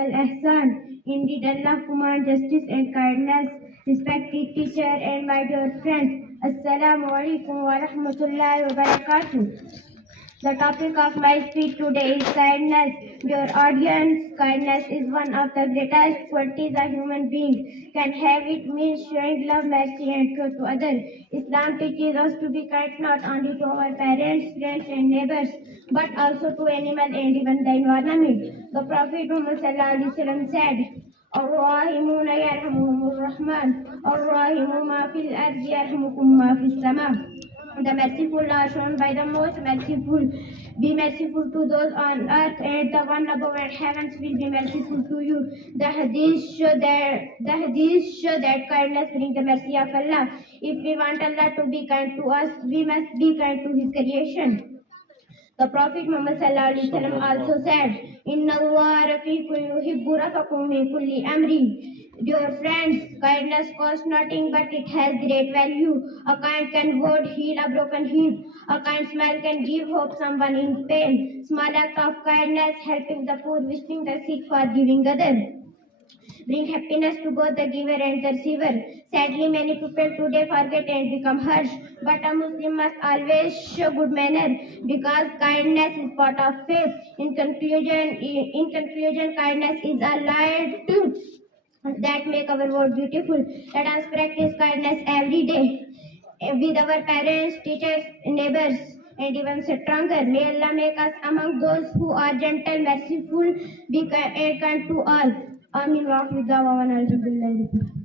wal-ihsan. Indeed, Allah commands justice and kindness. Respected teacher and my dear friends, Assalamu alaikum wa rahmatullahi wa barakatuh. The topic of my speech today is kindness. Dear audience, kindness is one of the greatest qualities a human being can have. It means showing love, mercy, and care to others. Islam teaches us to be kind not only to our parents, friends, and neighbors, but also to animals and even the environment. The Prophet Muhammad said, الراحمون يرحمهم الرحمن الراحم ما في الأرض يرحمكم ما في السماء. The merciful are shown by the most merciful. Be merciful to those on earth, and the one above and heavens will be merciful to you. The hadiths show that kindness brings the mercy of Allah. If we want Allah to be kind to us, we must be kind to His creation. The Prophet Muhammad also said, Inna Allah rafiqun yuhibbu rafakum min kulli amri. Dear friends, kindness costs nothing, but it has great value. A kind can word heal a broken hip. A kind smile can give hope someone in pain. Small act of kindness, helping the poor, visiting the sick, forgiving others, bring happiness to both the giver and the receiver. Sadly, many people today forget and become harsh. But a Muslim must always show good manner because kindness is part of faith. In conclusion, kindness is a light that make our world beautiful. Let us practice kindness every day with our parents, teachers, neighbors, and even stronger. May Allah make us among those who are gentle, merciful, be kind to all. Amin wa akhir da'wana alhamdulillah.